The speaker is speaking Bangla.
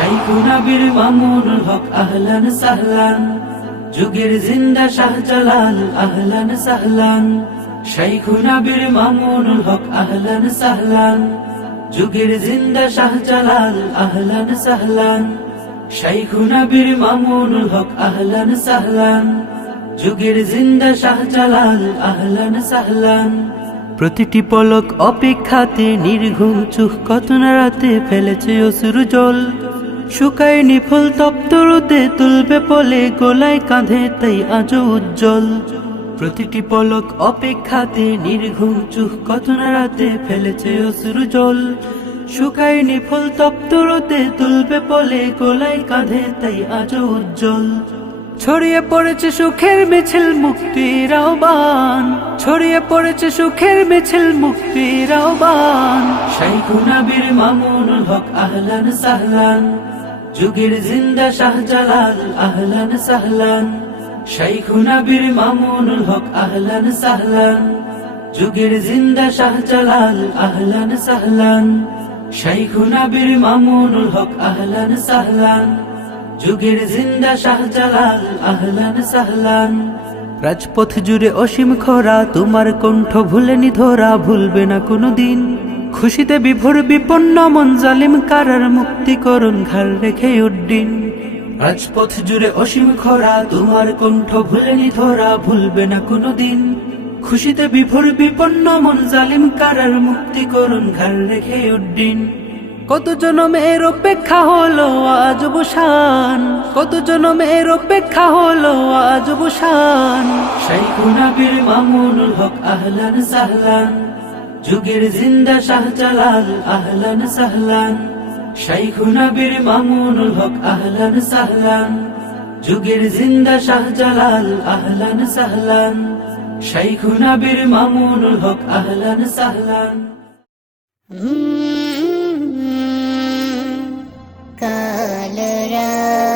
শাইখুনা বীর মামুনুল হক আহলান সাহলান যুগের জিন্দা শাহজালাল আহলান সাহলান শাইখুনা বীর মামুনুল হক আহলান সাহলান যুগের জিন্দা শাহজালাল আহলান সাহলান শাইখুনা বীর মামুনুল হক আহলান সাহলান যুগের জিন্দা শাহজালাল আহলান সাহলান প্রতিটি পলক অপেক্ষাতে নির্ঘুম চুখ কত রাতে ফেলেছে অসুর জল শুকায় নিফুল তপ্ত রোদে তুলবে পলে গোলায় কাঁধে তাই আজ উজ্জ্বল প্রতিটি পলক অপেক্ষাতে নির্ঘুম চুহ কত না রাতে ফেলেছে অসুরু জল শুকায় নিফুল তপ্ত রোদে তুলবে পলে গোলায় কাঁধে তাই আজ উজ্জ্বল ছড়িয়ে পড়েছে সুখের মিছিল মুক্তির আহ্বান ছড়িয়ে পড়েছে সুখের মিছিল মুক্তির আহ্বান শাইখুনা বীর মামুনুল হক আহলান সাহলান যুগের জিন্দা শাহজালাল আহলান সাহলান শাইখুনা বীর মামুনুল হক আহলান সাহলান যুগের জিন্দা শাহজালাল আহলান সাহলান শাইখুনা বীর মামুনুল হক আহলান সাহলান যুগের জিন্দা শাহজালাল আহলান সাহলান রাজপথ জুড়ে অসীম খরা তোমার কণ্ঠ ভুলেনি ধরা ভুলবে না কোনো দিন খুশিতে বিভোর বিপন্ন মন জালিম কারার মুক্তি করুন ঘাল রেখে উড্ডিন রাজপথ জুড়ে অসীম খরা তোমার কণ্ঠ ভুলেনি ধরা ভুলবে না কোনোদিন খুশিতে বিভোর বিপন্ন মন জালিম কারার মুক্তি করুন ঘাল রেখে উড্ডিন কত জনমের অপেক্ষা হলো আজ বসান কত জনমের অপেক্ষা হলো আজ বসান শাইখুনা বীর মামুনুল হক আহলান সাহলান যুগের জিন্দা শাহজালাল আহলান সাহলান শাইখুনা বীর মামুনুল হক আহলান সাহলান যুগের জিন্দা শাহজালাল আহলান সাহলান শাইখুনা বীর মামুনুল হক আহলান সাহলান কালরা